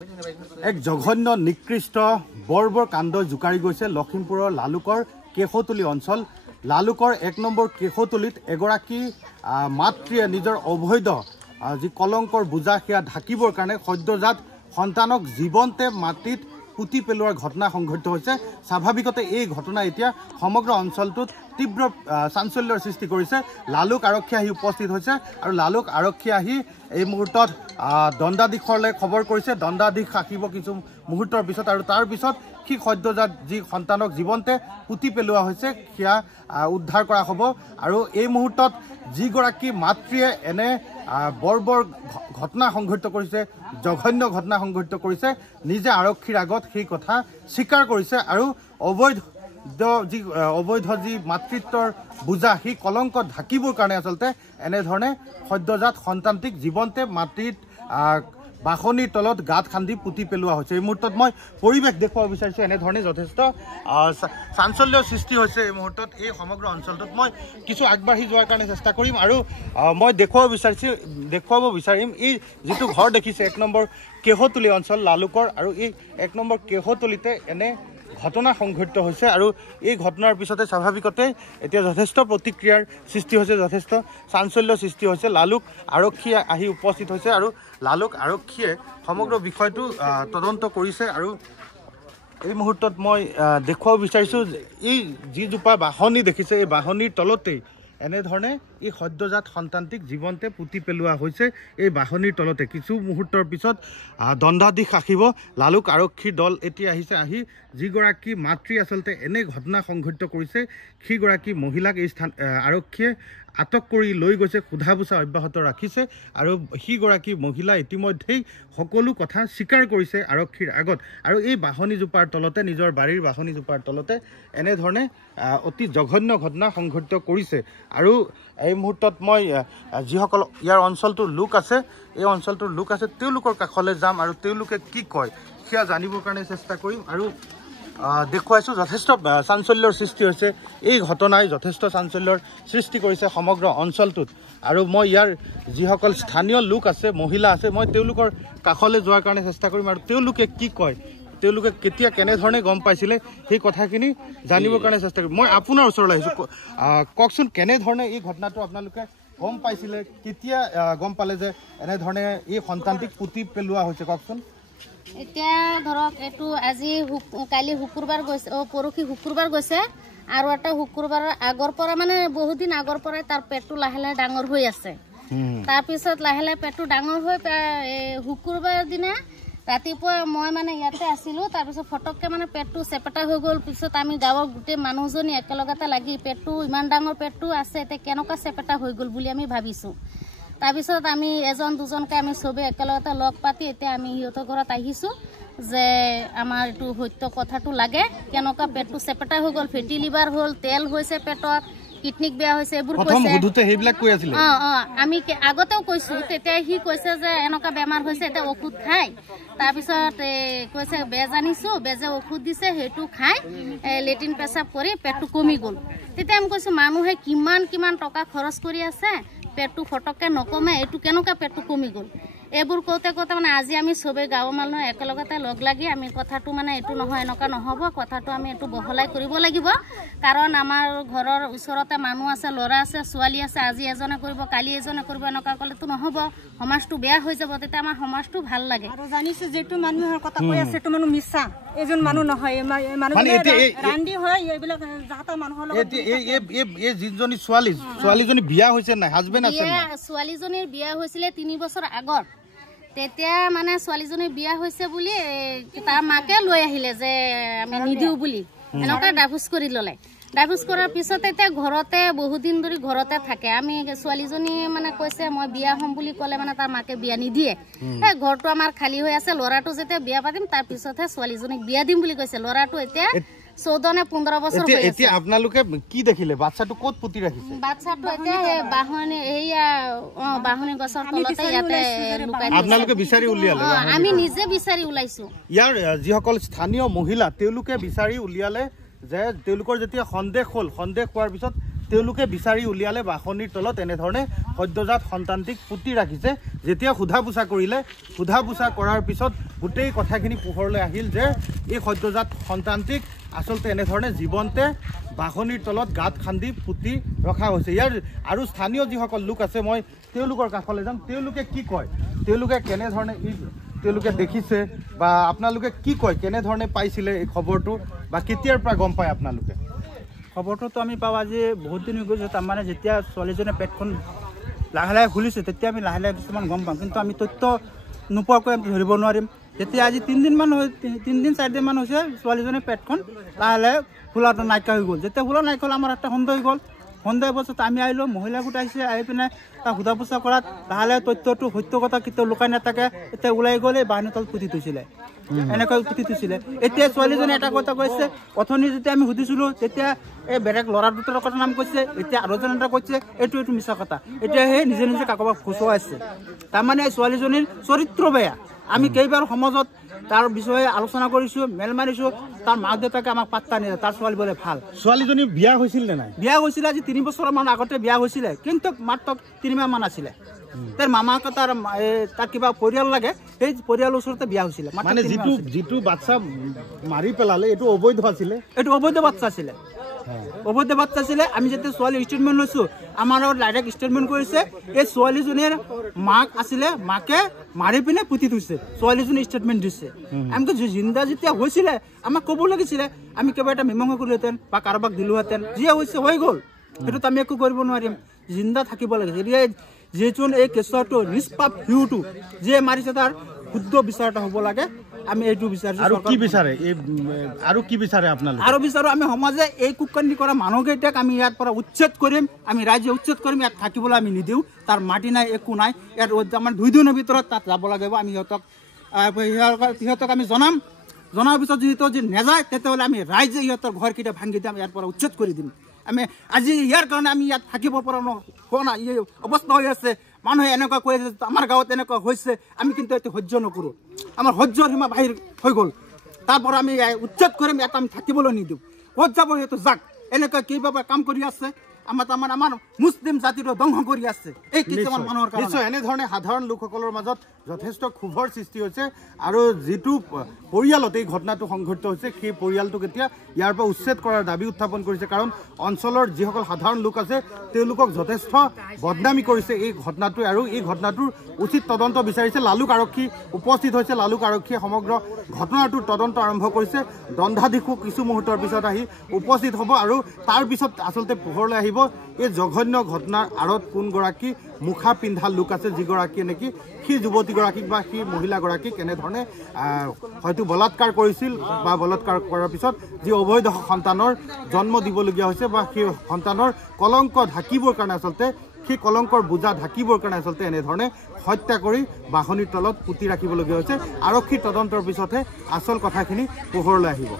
एक जघन्य निकृष्ट बर्बर कांड जुकारी गई लखीमपुर लालुकर केशतुली अंचल लालुकर 1 नम्बर केशतुलित एगराकी मातृये निजर अवैध जी कलंकर बुजा सेया ढाकिबर कारणे सद्यजात सन्तानक जीवनते माटित पुति पेलोৱাৰ घटना সংঘটিত হৈছে। স্বাভাৱিকতে এই ঘটনা এতিয়া সমগ্ৰ অঞ্চলটোত তীব্ৰ চাঞ্চল্যৰ সৃষ্টি কৰিছে। লালুক আৰক্ষী আহি উপস্থিত হৈছে আৰু লালুক আৰক্ষী আহি এই মুহূৰ্তত দণ্ডাধীশলৈ খবৰ কৰিছে। দণ্ডাধীশ আহিব কিছু মুহূৰ্তৰ পিছত আৰু তাৰ পিছত কি সদ্যজাত যি সন্তানক জীৱনতে পুতি পেলোৱা হৈছে সেয়া উদ্ধাৰ কৰা হ'ব। আৰু এই মুহূৰ্তত যিগৰাকী মাতৃয়ে এনে বৰ্বৰ ঘটনা সংঘটিত কৰিছে, জঘন্য ঘটনা সংঘটিত কৰিছে, নিজে আৰক্ষীৰ আগত সেই কথা স্বীকাৰ কৰিছে আৰু অবৈধ যি মাতৃত্বৰ বুজা সেই কলংক ঢাকিবৰ কাৰণে আচলতে এনেধৰণে সদ্যজাত সন্তানটিক জীৱনতে মাতৃত বাখনিৰ তলত গাঁত খান্দি পুতি পেলোৱা হৈছে। এই মুহূৰ্তত মই পৰিৱেশ দেখুৱাব বিচাৰিছোঁ। এনেধৰণে যথেষ্ট চাঞ্চল্যৰ সৃষ্টি হৈছে এই মুহূৰ্তত এই সমগ্ৰ অঞ্চলটোত। মই কিছু আগবাঢ়ি যোৱাৰ কাৰণে চেষ্টা কৰিম আৰু মই দেখুৱাব বিচাৰিম এই যিটো ঘৰ দেখিছে 1 নম্বৰ কেশতুলি অঞ্চল লালুকৰ আৰু এই 1 নম্বৰ কেশতুলিতে এনে ঘটনা সংঘটিত হৈছে আৰু এই ঘটনাৰ পিছতে স্বাভাৱিকতে এতিয়া যথেষ্ট প্ৰতিক্ৰিয়াৰ সৃষ্টি হৈছে, যথেষ্ট চাঞ্চল্য সৃষ্টি হৈছে। লালুক আৰক্ষী আহি উপস্থিত হৈছে আৰু লালুক আৰক্ষীয়ে সমগ্ৰ বিষয়টো তদন্ত কৰিছে। আৰু এই মুহূৰ্তত মই দেখুৱাব বিচাৰিছোঁ এই যিজোপা বাহনি দেখিছে এই বাহনিৰ তলতেই এনেধৰণে এই সদ্যজাত সন্তানটিক জীৱনতে পুতি পেলোৱা হৈছে। এই বাহনিৰ তলতে কিছু মুহূৰ্তৰ পিছত দণ্ডাধীশ আহিব। লালুক আৰক্ষীৰ দল এতিয়া আহিছে। আহি যিগৰাকী মাতৃ আচলতে এনে ঘটনা সংঘটিত কৰিছে সেইগৰাকী মহিলাক এই স্থান আৰক্ষীয়ে আটক কৰি লৈ গৈছে, সোধা পোছা অব্যাহত ৰাখিছে আৰু সেইগৰাকী মহিলা ইতিমধ্যেই সকলো কথা স্বীকাৰ কৰিছে আৰক্ষীৰ আগত। আৰু এই বাহনিজোপাৰ তলতে নিজৰ বাৰীৰ বাহনিজোপাৰ তলতে এনেধৰণে অতি জঘন্য ঘটনা সংঘটিত কৰিছে। আৰু এই মুহূৰ্তত মই যিসকল ইয়াৰ অঞ্চলটোৰ লোক আছে এই অঞ্চলটোৰ লোক আছে তেওঁলোকৰ কাষলৈ যাম আৰু তেওঁলোকে কি কয় সেয়া জানিবৰ কাৰণে চেষ্টা কৰিম আৰু দেখুৱাইছোঁ। যথেষ্ট চাঞ্চল্যৰ সৃষ্টি হৈছে এই ঘটনাই, যথেষ্ট চাঞ্চল্যৰ সৃষ্টি কৰিছে সমগ্ৰ অঞ্চলটোত। আৰু মই ইয়াৰ যিসকল স্থানীয় লোক আছে, মহিলা আছে, মই তেওঁলোকৰ কাষলৈ যোৱাৰ কাৰণে চেষ্টা কৰিম আৰু তেওঁলোকে কি কয়, তেওঁলোকে কেতিয়া কেনেধৰণে গম পাইছিলে সেই কথাখিনি জানিবৰ কাৰণে চেষ্টা কৰিম। মই আপোনাৰ ওচৰলৈ আহিছোঁ, কওকচোন কেনেধৰণে এই ঘটনাটো আপোনালোকে গম পাইছিলে, কেতিয়া গম পালে যে এনেধৰণে এই সন্তানটিক পুতি পেলোৱা হৈছে, কওকচোন। এতিয়া ধৰক এইটো আজি কালি শুকুৰবাৰ গৈছে, পৰহি শুকুৰবাৰ গৈছে আৰু এটা শুকুৰবাৰৰ আগৰ পৰা মানে বহুত দিন আগৰ পৰাই তাৰ পেটটো লাহে লাহে ডাঙৰ হৈ আছে। তাৰপিছত লাহে লাহে পেটটো ডাঙৰ হৈ শুকুৰবাৰ দিনা ৰাতিপুৱা মই মানে ইয়াতে আছিলোঁ। তাৰপিছত ফটককৈ মানে পেটটো চেপেটা হৈ গ'ল। পিছত আমি গাঁৱৰ গোটেই মানুহজনী একেলগতে লাগি পেটটো ইমান ডাঙৰ পেটটো আছে এতিয়া কেনেকুৱা চেপেটা হৈ গ'ল বুলি আমি ভাবিছোঁ। তাৰপিছত আমি এজন দুজনকৈ আমি চবেই একেলগতে লগ পাতি এতিয়া আমি সিহঁতৰ ঘৰত আহিছোঁ যে আমাৰ এইটো সত্য কথাটো লাগে, কেনেকুৱা পেটটো চেপেটা হৈ গ'ল, ফেটি লিভাৰ হ'ল, তেল হৈছে পেটত, কিডনিক বেয়া হৈছে, এইবোৰ কৈছে। আমি আগতেও কৈছোঁ, তেতিয়া সি কৈছে যে এনেকুৱা বেমাৰ হৈছে এতিয়া ঔষধ খাই। তাৰপিছত কৈছে বেজ আনিছোঁ, বেজে ঔষধ দিছে, সেইটো খাই লেট্ৰিন পেচাব কৰি পেটটো কমি গ'ল। তেতিয়া আমি কৈছোঁ মানুহে কিমান টকা খৰচ কৰি আছে, পেটটো ফটককৈ নকমে, এইটো কেনেকুৱা পেটটো কমি গ'ল। এইবোৰ কওঁতে মানে আজি আমি চবেই গাঁৱৰ মানুহ একেলগতে লগ লাগি আমি কথাটো মানে এইটো নহয় এনেকুৱা নহ'ব, কথাটো আমি এইটো বহলাই কৰিব লাগিব। কাৰণ আমাৰ ঘৰৰ ওচৰতে মানুহ আছে, ল'ৰা আছে, ছোৱালী আছে, আজি এজনে কৰিব কালি এজনে কৰিব, এনেকুৱা ক'লেতো নহ'ব, সমাজটো বেয়া হৈ যাব। তেতিয়া আমাৰ সমাজটো ভাল লাগে। আৰু জানিছে যিটো মানুহৰ কথা কৈ আছে সেইটো মানুহ মিছা, এজন মানুহ নহয়, ৰান্ধি হয় এইবিলাক যাতা মানুহৰ লগত। এই যিজনী ছোৱালীজনী বিয়া হৈছে নাই, হাজবেণ্ড আছে? ছোৱালীজনীৰ বিয়া হৈছিলে 3 বছৰ আগত। তেতিয়া মানে ছোৱালীজনীৰ বিয়া হৈছে বুলি তাৰ মাকে লৈ আহিলে যে আমি নিদিওঁ বুলি, এনেকুৱা ডাইভোৰ্চ কৰি ল'লে। ডাইভোৰ্চ কৰাৰ পিছত এতিয়া ঘৰতে বহুত দিন ধৰি ঘৰতে থাকে। আমি ছোৱালীজনী মানে কৈছে মই বিয়া হ'ম বুলি ক'লে মানে তাৰ মাকে বিয়া নিদিয়ে। ঘৰটো আমাৰ খালী হৈ আছে, ল'ৰাটো যেতিয়া বিয়া পাতিম তাৰ পিছতহে ছোৱালীজনীক বিয়া দিম বুলি কৈছে। ল'ৰাটো এতিয়া 14 নে 15 বছৰ হৈ আছে। এতিয়া আপোনালোকে কি দেখিলে, বাচ্চাটো ক'ত পুতি ৰাখিছে? বাচ্চাটো এতিয়া বাহনি গছৰ তলতে ইয়াতে লুকাই থৈছে। আপোনালোকে বিচাৰি উলিয়ালে? আমি নিজে বিচাৰি ওলাইছো। ইয়াৰ যিসকল স্থানীয় মহিলা তেওঁলোকে বিচাৰি উলিয়ালে যে তেওঁলোকৰ যেতিয়া সন্দেহ হ'ল, সন্দেহ হোৱাৰ পিছত তেওঁলোকে বিচাৰি উলিয়ালে বাহনিৰ তলত এনেধৰণে সদ্যজাত সন্তানটিক পুতি ৰাখিছে। যেতিয়া সোধা পোছা কৰিলে, সোধা পোছা কৰাৰ পিছত গোটেই কথাখিনি পোহৰলৈ আহিল যে এই সদ্যজাত সন্তানটিক আচলতে এনেধৰণে জীৱন্তে বাহনিৰ তলত গাঁত খান্দি পুতি ৰখা হৈছে। ইয়াৰ আৰু স্থানীয় যিসকল লোক আছে, মই তেওঁলোকৰ কাষলৈ যাম। তেওঁলোকে কি কয়, তেওঁলোকে কেনেধৰণে তেওঁলোকে দেখিছে বা আপোনালোকে কি কয়, কেনেধৰণে পাইছিলে এই খবৰটো বা কেতিয়াৰ পৰা গম পায় আপোনালোকে? খবৰটোতো আমি পাওঁ আজি বহুত দিন হৈ গৈছে। তাৰমানে যেতিয়া ছোৱালীজনীয়ে পেটখন লাহে লাহে খুলিছে তেতিয়া আমি লাহে লাহে কিছুমান গম পাম, কিন্তু আমি তথ্য নোপোৱাকৈ আমি ধৰিব নোৱাৰিম। যেতিয়া আজি 3-4 দিন হৈছে ছোৱালীজনীৰ পেটখন লাহে লাহে খোলাটো নাইকিয়া হৈ গ'ল। যেতিয়া খোলা নাইকিয়া হ'ল আমাৰ এটা সন্দেহ হৈ গ'ল। সন্দেহ পাছত আমি আহিলোঁ, মহিলা গোট আহিছে, আহি পিনে তাক সোধা পোছা কৰাত লাহে লাহে তথ্যটো সত্যকতা কেতিয়াও লুকাই নাথাকে। এতিয়া ওলাই গ'লে বাহিনীৰ তলত পুতি থৈছিলে, এনেকৈ পুতি থৈছিলে। এতিয়া ছোৱালীজনী এটা কথা কৈছে, অথনি যেতিয়া আমি সুধিছিলোঁ তেতিয়া এই বেলেগ ল'ৰা দুটাৰ কথা নাম কৈছে, এতিয়া আৰু এজন এটা কৈছে, এইটো মিছা কথা। এতিয়া সেই নিজে নিজে কাকবাক ফচুৱাইছে। তাৰমানে ছোৱালীজনীৰ চৰিত্ৰ বেয়া। আমি কেইবাৰ সমাজত তাৰ বিষয়ে আলোচনা কৰিছোঁ, মেল মাৰিছোঁ। তাৰ মাক দেউতাকে আমাক পাত্তা নিদিয়ে। তাৰ ছোৱালী বোলে ভাল। ছোৱালীজনী বিয়া হৈছিল নে নাই? বিয়া হৈছিলে আজি 3 বছৰমান আগতে বিয়া হৈছিলে, কিন্তু মাত্ৰ 3 মাহমান আছিলে। তাৰ মামাক তাৰ কিবা পৰিয়াল লাগে, সেই পৰিয়ালৰ ওচৰতে বিয়া হৈছিলে। মানে যিটো বাচ্চা মাৰি পেলালে এইটো অবৈধ আছিলে? এইটো অবৈধ বাচ্চা আছিলে, অবৈধ বাচ্চা আছিলে। আমি যেতিয়া ছোৱালীৰ ষ্টেটমেণ্ট লৈছোঁ, আমাৰ লগত ডাইৰেক্ট ষ্টেটমেণ্ট কৰিছে এই ছোৱালীজনীৰ মাক আছিলে, মাকে মাৰি পিনে পুতি থৈছে। ছোৱালীজনী ষ্টেটমেণ্ট দিছে। আমি জিন্দা যেতিয়া হৈছিলে আমাক ক'ব লাগিছিলে, আমি কিবা এটা মীমাংসা কৰিলোহেঁতেন বা কাৰোবাক দিলোহেঁতেন। যিয়ে হৈছে হৈ গ'ল, সেইটোত আমি একো কৰিব নোৱাৰিম। জিন্দা থাকিব লাগিছে। এতিয়া যিহেতু এই কেছটো নিষ্পাপ শিশুটো যিয়ে মাৰিছে তাৰ শুদ্ধ বিচাৰ এটা হ'ব লাগে। আমি এইটো বিচাৰিছোঁ। আৰু কি বিচাৰে আৰু কি বিচাৰে আপোনালোকে? আৰু বিচাৰোঁ আমি সমাজে এই কুকান্দি কৰা মানুহকেইটাক আমি ইয়াৰ পৰা উচ্ছেদ কৰিম। আমি ৰাইজে উচ্ছেদ কৰিম। ইয়াত থাকিবলৈ আমি নিদিওঁ। তাৰ মাটি নাই, একো নাই। ইয়াত আমাৰ 2 দিনৰ ভিতৰত তাত যাব লাগিব। আমি সিহঁতক আমি জনাম। জনাৰ পিছত যিহেতু যদি নাযায় তেতিয়াহ'লে আমি ৰাইজে সিহঁতৰ ঘৰকেইটা ভাঙি দিম, ইয়াৰ পৰা উচ্ছেদ কৰি দিম। আমি আজি ইয়াৰ কাৰণে আমি ইয়াত থাকিব পৰা হোৱা নাই। এই অৱস্থা হৈ আছে। মানুহে এনেকুৱা কৈ আছে আমাৰ গাঁৱত এনেকুৱা হৈছে, আমি কিন্তু এইটো সহ্য নকৰোঁ। আমাৰ সহ্যৰ সীমা বাহিৰ হৈ গ'ল। তাৰ পৰা আমি উচ্ছেদ কৰিম, ইয়াত আমি থাকিবলৈ নিদিওঁ। ক'ত যাব সেইটো যাক। এনেকুৱা কিবা কাম কৰি আছে আমাৰ মুছলিম জাতিটো ধ্বংস কৰি আছে এই কিছুমান মানুহৰ কাৰণে। নিশ্চয় এনেধৰণে সাধাৰণ লোকসকলৰ মাজত যথেষ্ট ক্ষোভৰ সৃষ্টি হৈছে। আৰু যিটো পৰিয়ালত এই ঘটনাটো সংঘটিত হৈছে, সেই পৰিয়ালটোক এতিয়া ইয়াৰ পৰা উচ্ছেদ কৰাৰ দাবী উত্থাপন কৰিছে। কাৰণ অঞ্চলৰ যিসকল সাধাৰণ লোক আছে তেওঁলোকক যথেষ্ট বদনামী কৰিছে এই ঘটনাটোৱে। আৰু এই ঘটনাটোৰ উচিত তদন্ত বিচাৰিছে। লালুক আৰক্ষী উপস্থিত হৈছে। লালুক আৰক্ষীয়ে সমগ্ৰ ঘটনাটোৰ তদন্ত আৰম্ভ কৰিছে। দণ্ডাধীশো কিছু মুহূৰ্তৰ পিছত আহি উপস্থিত হ'ব। আৰু তাৰ পিছত আচলতে পোহৰলৈ আহিব এই জঘন্য ঘটনাৰ আঁৰত কোনগৰাকী মুখা পিন্ধা লোক আছে, যিগৰাকীয়ে নেকি সেই যুৱতীগৰাকীক বা সেই মহিলাগৰাকীক এনেধৰণে হয়তো বলাৎকাৰ কৰিছিল বা বলাৎকাৰ কৰাৰ পিছত যি অবৈধ সন্তানৰ জন্ম দিবলগীয়া হৈছে বা সেই সন্তানৰ কলংক ঢাকিবৰ কাৰণে আচলতে সেই কলংকৰ বোজা ঢাকিবৰ কাৰণে আচলতে এনেধৰণে হত্যা কৰি বাহনিৰ তলত পুতি ৰাখিবলগীয়া হৈছে। আৰক্ষীৰ তদন্তৰ পিছতহে আচল কথাখিনি পোহৰলৈ আহিব।